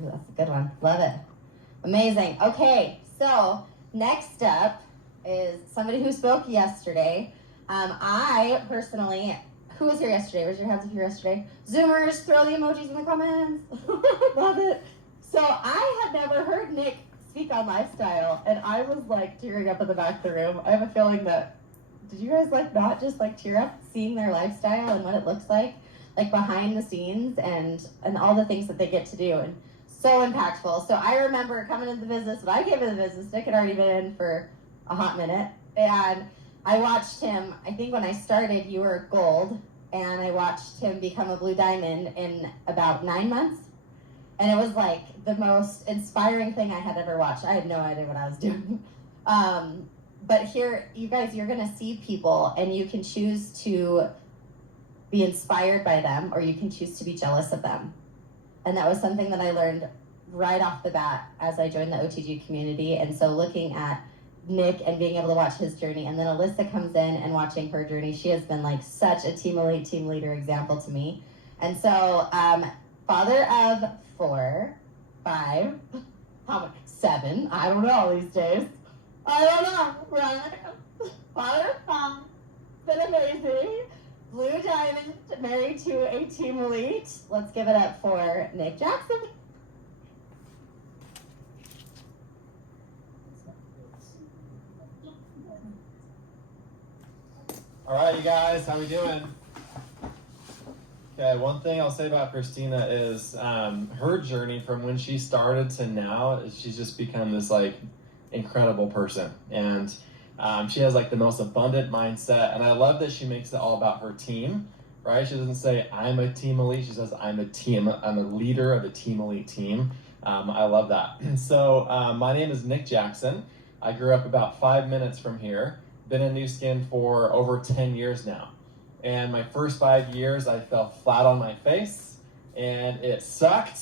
Ooh, that's a good one. Love it. Amazing. Okay, so next up is somebody who spoke yesterday. I personally, who was here yesterday? Raise your hands if you were yesterday. Zoomers, throw the emojis in the comments. Love it. So I had never heard Nick speak on lifestyle, and I was like tearing up in the back of the room. I have a feeling that, did you guys like not just like tear up seeing their lifestyle and what it looks like behind the scenes and all the things that they get to do, and so impactful. So I remember coming into the business, when I came into the business, Nick had already been in for a hot minute, and I watched him, I think when I started, you were gold, and I watched him become a blue diamond in about 9 months. And it was like the most inspiring thing I had ever watched. I had no idea what I was doing. But here, you guys, you're gonna see people and you can choose to be inspired by them or you can choose to be jealous of them. And that was something that I learned right off the bat as I joined the OTG community. And so looking at Nick and being able to watch his journey, and then Alyssa comes in and watching her journey, she has been like such a team leader example to me. And so father of 4, 5, how much? 7, I don't know these days. I don't know, right? Father of 5, been amazing. Blue diamond, married to a team elite. Let's give it up for Nick Jackson. All right, you guys, how we doing? Okay, one thing I'll say about Christina is her journey from when she started to now, she's just become this like incredible person. And she has like the most abundant mindset. And I love that she makes it all about her team, right? She doesn't say, I'm a team elite. She says, I'm a leader of a team elite team. I love that. So my name is Nick Jackson. I grew up about 5 minutes from here. Been in Nu Skin for over 10 years now. And my first 5 years, I fell flat on my face and it sucked.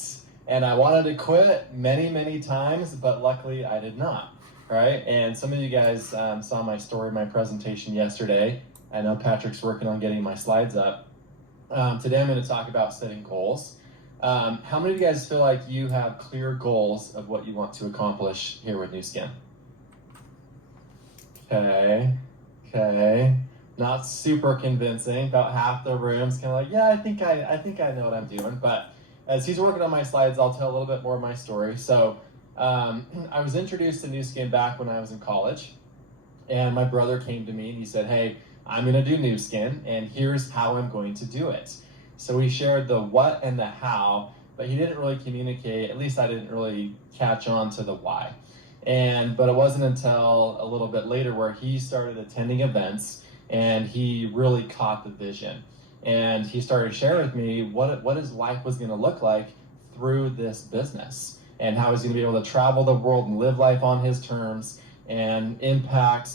And I wanted to quit many, many times, but luckily I did not, right? And some of you guys saw my story, my presentation yesterday. I know Patrick's working on getting my slides up. Today I'm going to talk about setting goals. How many of you guys feel like you have clear goals of what you want to accomplish here with Nu Skin? Okay. Not super convincing. About half the room's kind of like, yeah, I think I know what I'm doing. But as he's working on my slides, I'll tell a little bit more of my story. So I was introduced to Nu Skin back when I was in college, and my brother came to me and he said, hey, I'm going to do Nu Skin, and here's how I'm going to do it. So he shared the what and the how, but he didn't really communicate. At least I didn't really catch on to the why. But it wasn't until a little bit later where he started attending events and he really caught the vision. And he started sharing with me what his life was going to look like through this business and how he's going to be able to travel the world and live life on his terms and impact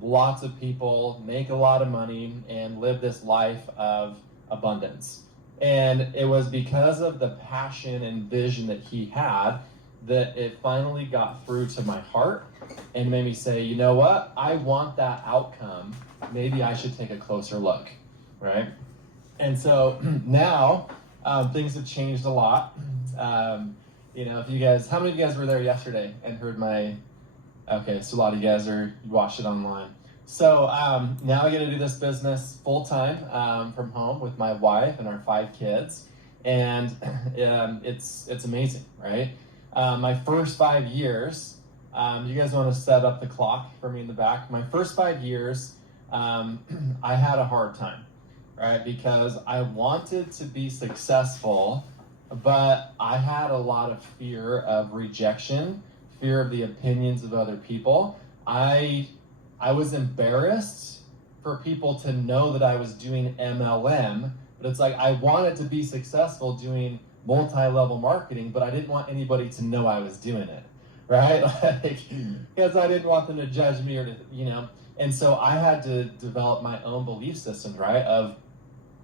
lots of people, make a lot of money, and live this life of abundance. And it was because of the passion and vision that he had that it finally got through to my heart and made me say, you know what? I want that outcome. Maybe I should take a closer look, right? And so now things have changed a lot. If you guys, how many of you guys were there yesterday and heard okay, so a lot of you guys you watched it online. So now I get to do this business full time from home with my wife and our 5 kids. And it's amazing, right? My first 5 years, you guys want to set up the clock for me in the back? My first 5 years, I had a hard time, right? Because I wanted to be successful, but I had a lot of fear of rejection, fear of the opinions of other people. I was embarrassed for people to know that I was doing MLM, but it's like I wanted to be successful doing multi-level marketing, but I didn't want anybody to know I was doing it, right? Because I didn't want them to judge me and so I had to develop my own belief systems, right?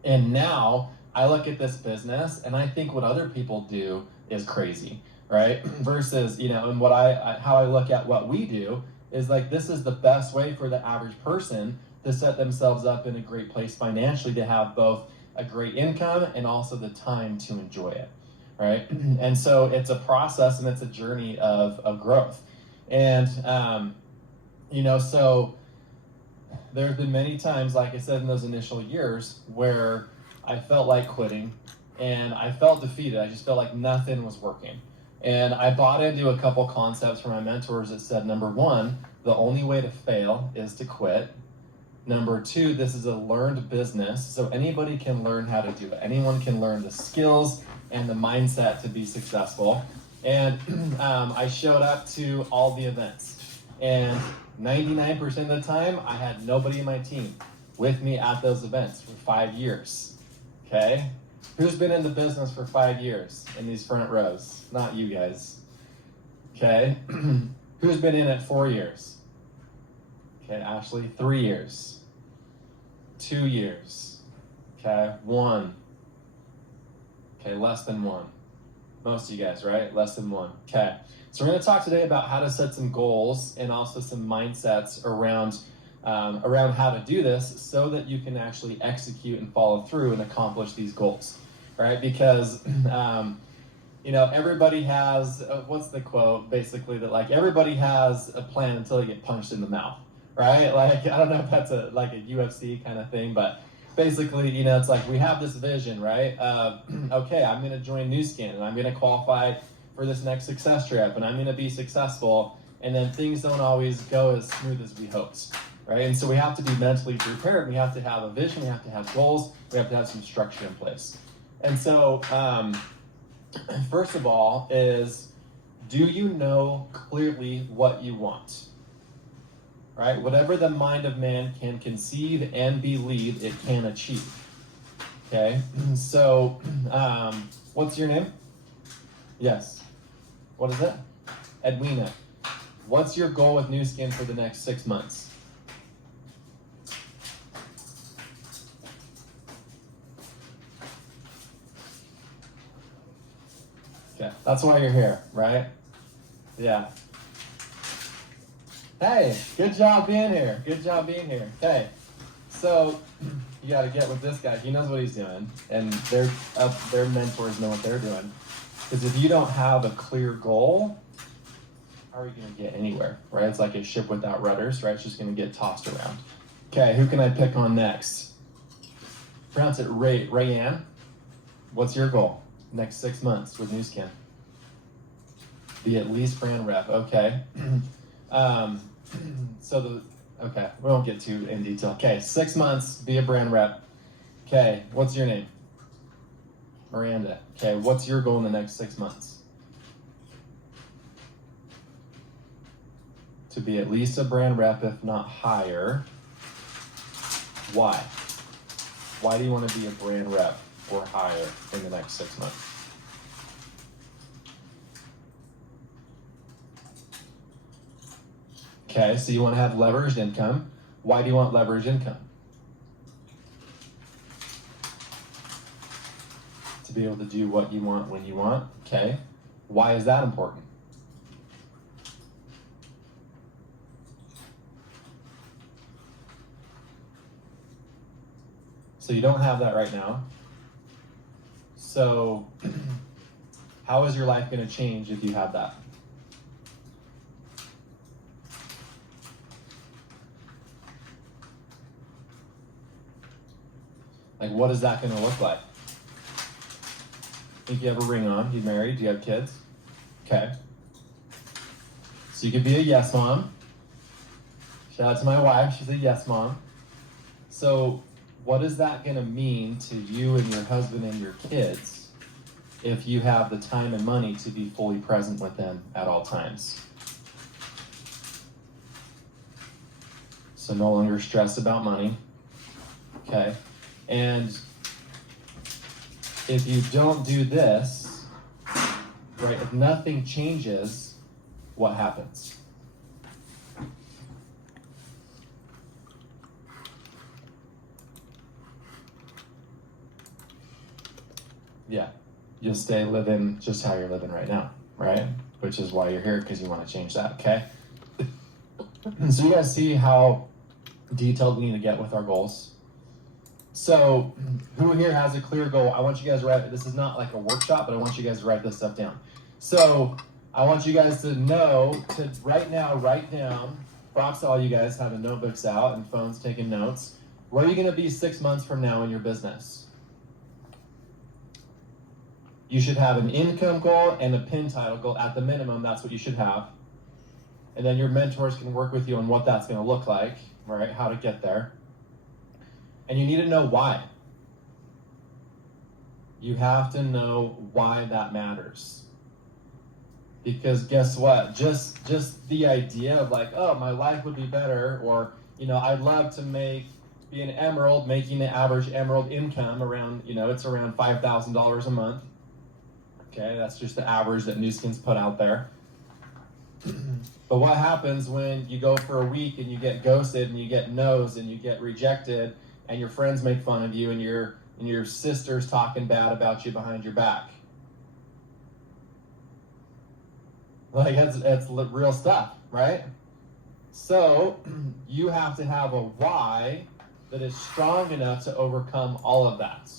And now I look at this business and I think what other people do is crazy, right? Versus, and how I look at what we do is like, this is the best way for the average person to set themselves up in a great place financially, to have both a great income and also the time to enjoy it, right? And so it's a process and it's a journey of growth. And, so there have been many times, like I said, in those initial years where I felt like quitting and I felt defeated. I just felt like nothing was working. And I bought into a couple concepts from my mentors that said, number one, the only way to fail is to quit. Number two, this is a learned business, so anybody can learn how to do it. Anyone can learn the skills and the mindset to be successful. And I showed up to all the events. And 99% of the time, I had nobody in my team with me at those events for 5 years. Okay? Who's been in the business for 5 years in these front rows? Not you guys. Okay? Who's been in it 4 years? Okay, Ashley, 3 years. 2 years. Okay, 1. Okay, less than 1. Most of you guys, right? Less than 1. Okay. So we're going to talk today about how to set some goals and also some mindsets around how to do this so that you can actually execute and follow through and accomplish these goals, right? Because everybody has what's the quote basically that like everybody has a plan until they get punched in the mouth, right? Like I don't know if that's a UFC kind of thing, but basically, it's like we have this vision, right? Okay, I'm going to join Nu Skin and I'm going to qualify for this next success trip and I'm going to be successful, and then things don't always go as smooth as we hoped, right? And so we have to be mentally prepared. We have to have a vision. We have to have goals. We have to have some structure in place. And so, first of all, do you know clearly what you want? Right? Whatever the mind of man can conceive and believe, it can achieve. Okay? So, what's your name? Yes. What is it? Edwina. What's your goal with Nu Skin for the next 6 months? Okay, that's why you're here, right? Yeah. Hey, good job being here. Good job being here. Okay, so you got to get with this guy. He knows what he's doing, and their mentors know what they're doing. Because if you don't have a clear goal, how are you going to get anywhere, right? It's like a ship without rudders, right? It's just going to get tossed around. Okay, who can I pick on next? Pronounce it Rayanne. What's your goal? Next 6 months with Nu Skin. Be at least brand rep. Okay. Okay, we won't get too in detail. Okay, 6 months, be a brand rep. Okay, what's your name? Miranda. Okay, what's your goal in the next 6 months? To be at least a brand rep, if not higher. Why? Why do you want to be a brand rep or higher in the next 6 months? Okay, so you want to have leveraged income. Why do you want leveraged income? To be able to do what you want when you want. Okay, why is that important? So you don't have that right now. So how is your life going to change if you have that? Like, what is that going to look like? Think you have a ring on? You married? Do you have kids? Okay. So you could be a yes mom. Shout out to my wife. She's a yes mom. So what is that going to mean to you and your husband and your kids if you have the time and money to be fully present with them at all times? So no longer stress about money. Okay. And if you don't do this, right, if nothing changes, what happens? Yeah, you'll stay living just how you're living right now, right? Which is why you're here, because you want to change that, okay? So you guys see how detailed we need to get with our goals? So, who here has a clear goal? I want you guys to write, this is not like a workshop, but I want you guys to write this stuff down. So, I want you guys to know, to right now write down, props to all you guys having notebooks out and phones taking notes. Where are you going to be 6 months from now in your business? You should have an income goal and a pin title goal. At the minimum, that's what you should have. And then your mentors can work with you on what that's going to look like, right? How to get there. And you need to know why. You have to know why that matters. Because guess what? Just the idea of like, oh, my life would be better, or, I'd love to be an emerald, making the average emerald income around, it's around $5,000 a month. Okay, that's just the average that Nu Skin's put out there. But what happens when you go for a week and you get ghosted and you get no's and you get rejected and your friends make fun of you and your sister's talking bad about you behind your back? Like, that's real stuff, right? So you have to have a why that is strong enough to overcome all of that,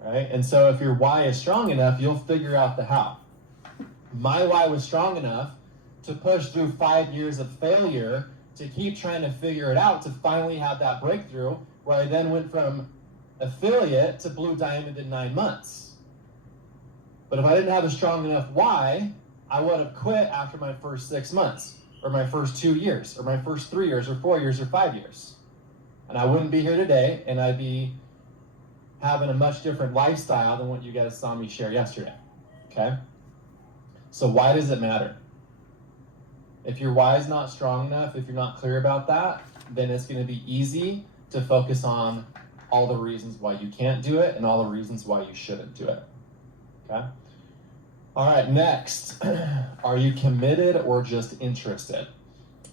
right? And so if your why is strong enough, you'll figure out the how. My why was strong enough to push through 5 years of failure, to keep trying to figure it out, to finally have that breakthrough, where I then went from affiliate to Blue Diamond in 9 months. But if I didn't have a strong enough why, I would have quit after my first 6 months, or my first 2 years, or my first 3 years, or 4 years, or 5 years. And I wouldn't be here today, and I'd be having a much different lifestyle than what you guys saw me share yesterday, okay? So why does it matter? If your why is not strong enough, if you're not clear about that, then it's going to be easy to focus on all the reasons why you can't do it and all the reasons why you shouldn't do it, okay? All right, next, are you committed or just interested?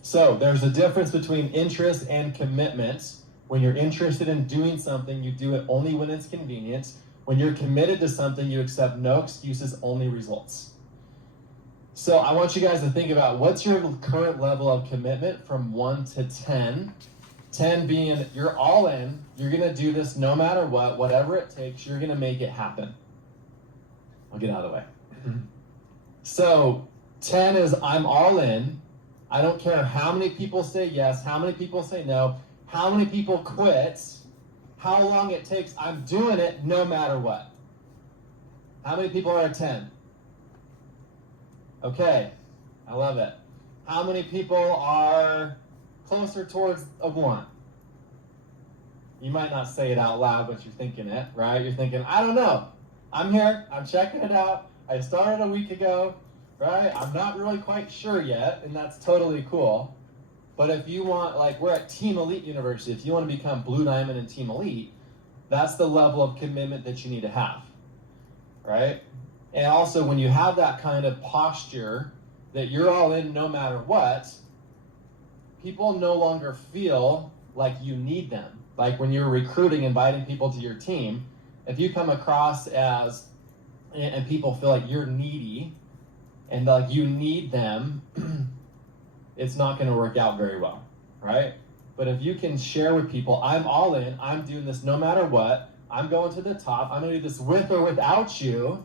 So there's a difference between interest and commitment. When you're interested in doing something, you do it only when it's convenient. When you're committed to something, you accept no excuses, only results. So I want you guys to think about, what's your current level of commitment from 1 to 10? 10 being you're all in, you're going to do this no matter what, whatever it takes, you're going to make it happen. I'll get out of the way. So 10 is I'm all in. I don't care how many people say yes, how many people say no, how many people quit, how long it takes. I'm doing it no matter what. How many people are at 10? Okay, I love it. How many people are closer towards a 1? You might not say it out loud, but you're thinking it, right? You're thinking, I don't know. I'm here, I'm checking it out. I started a week ago, right? I'm not really quite sure yet, and that's totally cool. But if you want, like, we're at Team Elite University. If you want to become Blue Diamond and Team Elite, that's the level of commitment that you need to have, right? And also, when you have that kind of posture that you're all in no matter what, people no longer feel like you need them. Like when you're recruiting, inviting people to your team, if you come across as, and people feel like you're needy and like you need them, it's not going to work out very well, right? But if you can share with people, I'm all in, I'm doing this no matter what, I'm going to the top, I'm going to do this with or without you.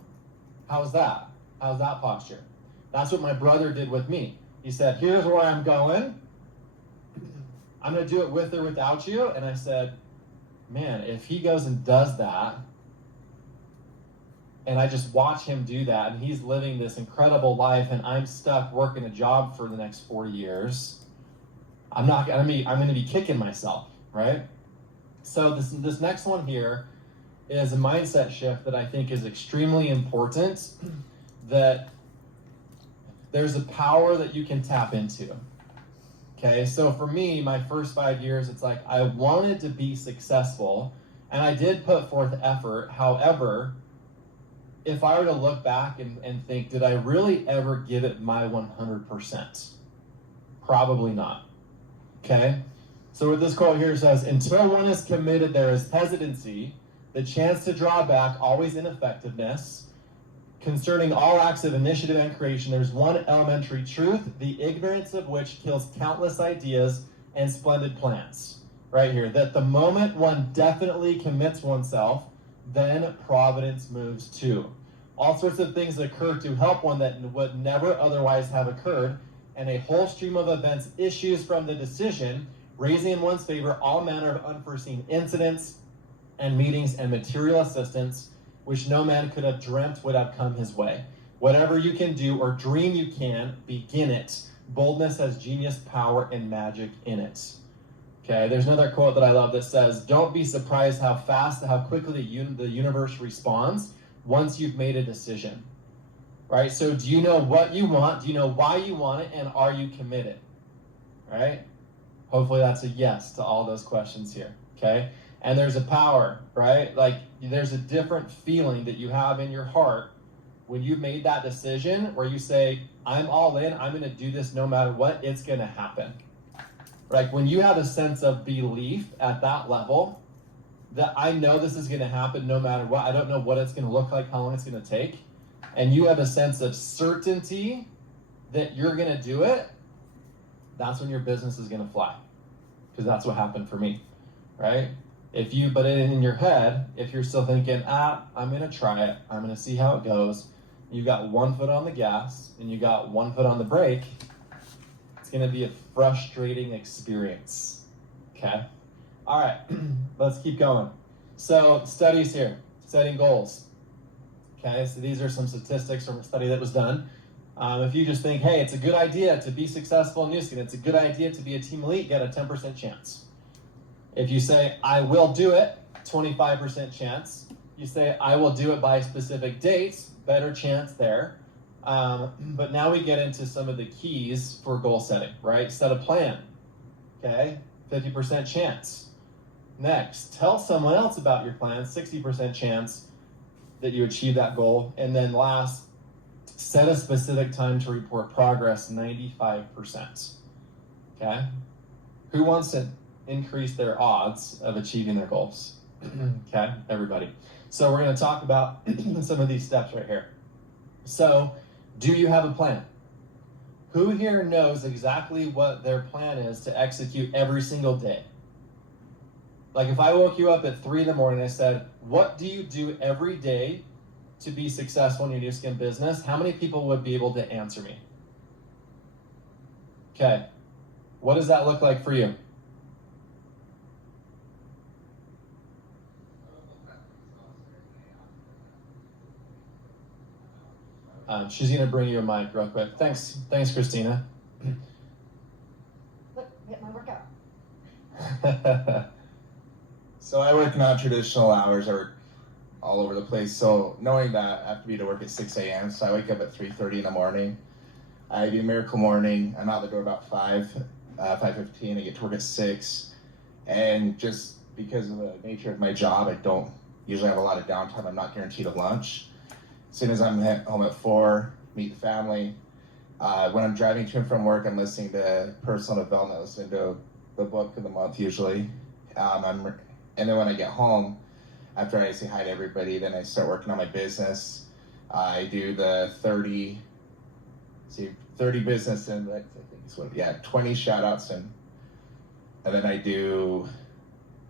How's that? How's that posture? That's what my brother did with me. He said, here's where I'm going. I'm going to do it with or without you. And I said, man, if he goes and does that, and I just watch him do that, and he's living this incredible life, and I'm stuck working a job for the next 40 years, I'm going to be kicking myself, right? So this next one here is a mindset shift that I think is extremely important, that there's a power that you can tap into. Okay, so for me, my first 5 years, it's like I wanted to be successful, and I did put forth effort. However, if I were to look back and think, did I really ever give it my 100%? Probably not. Okay, so what this quote here says, until one is committed, there is hesitancy, the chance to draw back, always ineffectiveness. Concerning all acts of initiative and creation, there's one elementary truth, the ignorance of which kills countless ideas and splendid plans. right here, that the moment one definitely commits oneself, then providence moves too. All sorts of things occur to help one that would never otherwise have occurred, and a whole stream of events issues from the decision, raising in one's favor all manner of unforeseen incidents and meetings and material assistance, which no man could have dreamt would have come his way. Whatever you can do or dream you can, begin it. Boldness has genius, power, and magic in it. Okay, there's another quote that I love that says, don't be surprised how fast, how quickly the universe responds once you've made a decision. Right? So do you know what you want? Do you know why you want it? And are you committed? Right? Hopefully that's a yes to all those questions here. Okay? And there's a power, right? Like there's a different feeling that you have in your heart when you've made that decision where you say, I'm all in, I'm going to do this no matter what, it's going to happen. Like when you have a sense of belief at that level, that I know this is going to happen no matter what, I don't know what it's going to look like, how long it's going to take, and you have a sense of certainty that you're going to do it, that's when your business is going to fly. Because that's what happened for me, right? But in your head, if you're still thinking, I'm going to try it, I'm going to see how it goes, you've got 1 foot on the gas and you got 1 foot on the brake, it's going to be a frustrating experience. Okay? All right, let's keep going. So studies here, setting goals. Okay, so these are some statistics from a study that was done. If you just think, hey, it's a good idea to be successful in Nu Skin, it's a good idea to be a team elite, get a 10% chance. If you say, I will do it, 25% chance. You say, I will do it by specific dates, better chance there. But now we get into some of the keys for goal setting, right? Set a plan, okay? 50% chance. Next, tell someone else about your plan, 60% chance that you achieve that goal. And then last, set a specific time to report progress, 95%, okay? Who wants to increase their odds of achieving their goals? Okay, everybody. So we're going to talk about some of these steps right here. So, do you have a plan? Who here knows exactly what their plan is to execute every single day? Like if I woke you up at 3 in the morning and I said, what do you do every day to be successful in your Nu Skin business? How many people would be able to answer me? Okay, what does that look like for you? She's going to bring you a mic real quick. Thanks, Christina. Look, get my workout. So I work non-traditional hours. I work all over the place. So knowing that I have to be to work at 6 a.m., so I wake up at 3:30 in the morning. I do Miracle Morning. I'm out the door about 5:15. I get to work at 6. And just because of the nature of my job, I don't usually have a lot of downtime. I'm not guaranteed a lunch. As soon as I'm home at 4, meet the family. When I'm driving to and from work, I'm listening to personal development, listening to the book of the month usually. And then when I get home, after I say hi to everybody, then I start working on my business. I do the 30 business and I think it's 20 shout outs and then I do,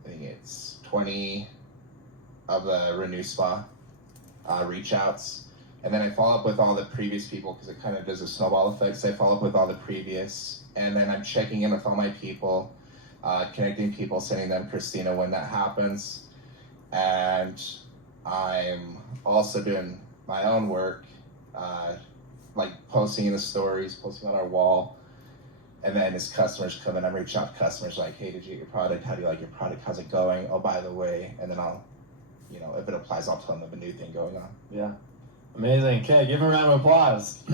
I think it's 20 of the Renew Spa reach outs. And then I follow up with all the previous people because it kind of does a snowball effect. So I follow up with all the previous, and then I'm checking in with all my people, connecting people, sending them Christina when that happens. And I'm also doing my own work, like posting in the stories, posting on our wall. And then as customers come in, I'm reaching out to customers like, hey, did you get your product? How do you like your product? How's it going? Oh, by the way, and then I'll, if it applies, I'll tell them of a new thing going on. Yeah, amazing. Okay, give him a round of applause.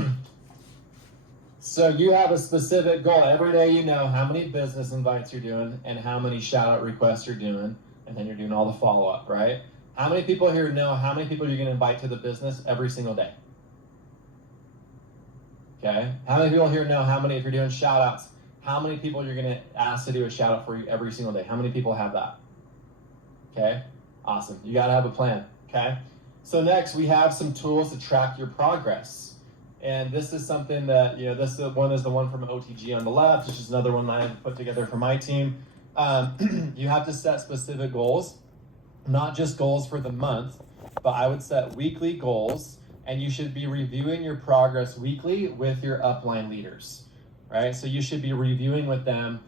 So you have a specific goal. Every day you know how many business invites you're doing and how many shout out requests you're doing, and then you're doing all the follow up, right? How many people here know how many people you're going to invite to the business every single day? Okay, how many people here know how many, if you're doing shout outs, how many people you're going to ask to do a shout out for you every single day? How many people have that? Okay, awesome. You got to have a plan, okay? So next, we have some tools to track your progress. And this is something that, this one is the one from OTG on the left, which is another one that I put together for my team. You have to set specific goals, not just goals for the month, but I would set weekly goals, and you should be reviewing your progress weekly with your upline leaders, right? So you should be reviewing with them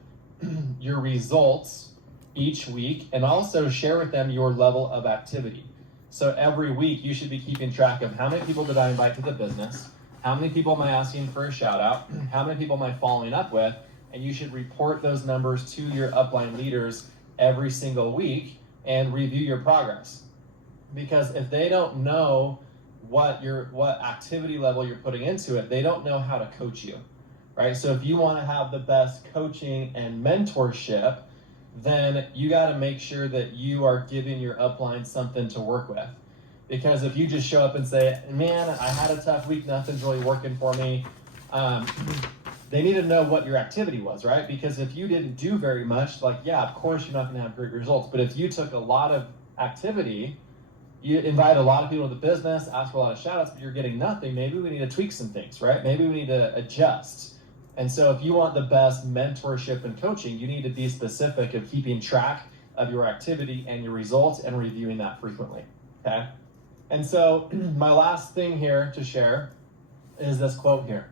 your results each week, and also share with them your level of activity. So every week you should be keeping track of how many people did I invite to the business, how many people am I asking for a shout out, how many people am I following up with, and you should report those numbers to your upline leaders every single week and review your progress. Because if they don't know what activity level you're putting into it, they don't know how to coach you, right? So if you want to have the best coaching and mentorship, then you got to make sure that you are giving your upline something to work with. Because if you just show up and say, man, I had a tough week, nothing's really working for me, they need to know what your activity was, right? Because if you didn't do very much, like, yeah, of course you're not going to have great results. But if you took a lot of activity, you invite a lot of people to the business, ask for a lot of shout outs, but you're getting nothing, maybe we need to tweak some things, right? Maybe we need to adjust. And so if you want the best mentorship and coaching, you need to be specific of keeping track of your activity and your results and reviewing that frequently, okay? And so my last thing here to share is this quote here.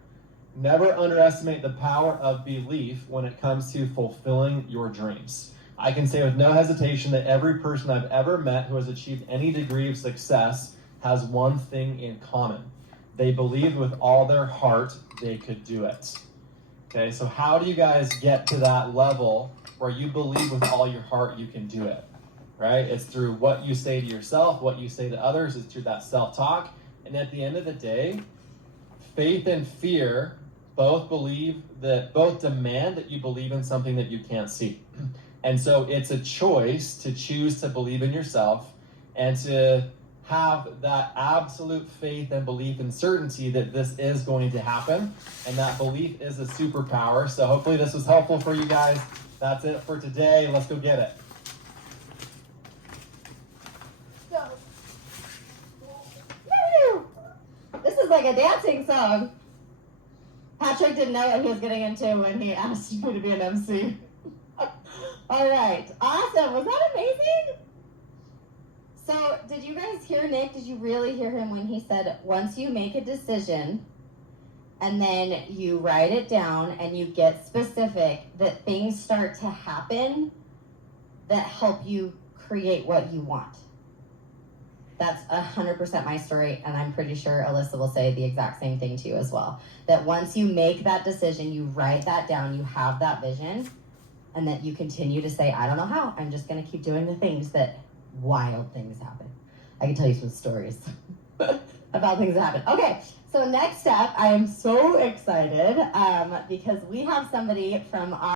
Never underestimate the power of belief when it comes to fulfilling your dreams. I can say with no hesitation that every person I've ever met who has achieved any degree of success has one thing in common. They believed with all their heart they could do it. Okay, so how do you guys get to that level where you believe with all your heart you can do it? Right? It's through what you say to yourself, what you say to others, it's through that self-talk. And at the end of the day, faith and fear both demand that you believe in something that you can't see. And so it's a choice to choose to believe in yourself and to have that absolute faith and belief and certainty that this is going to happen. And that belief is a superpower. So hopefully this was helpful for you guys. That's it for today. Let's go get it. Woo! This is like a dancing song. Patrick didn't know what he was getting into when he asked me to be an MC. All right, awesome. Was that amazing? So, did you guys hear Nick? Did you really hear him when he said, once you make a decision and then you write it down and you get specific, that things start to happen that help you create what you want? That's 100% my story, and I'm pretty sure Alyssa will say the exact same thing to you as well. That once you make that decision, you write that down, you have that vision, and that you continue to say, I don't know how, I'm just going to keep doing the things that wild things happen. I can tell you some stories about things that happen. Okay, so next up, I am so excited because we have somebody from our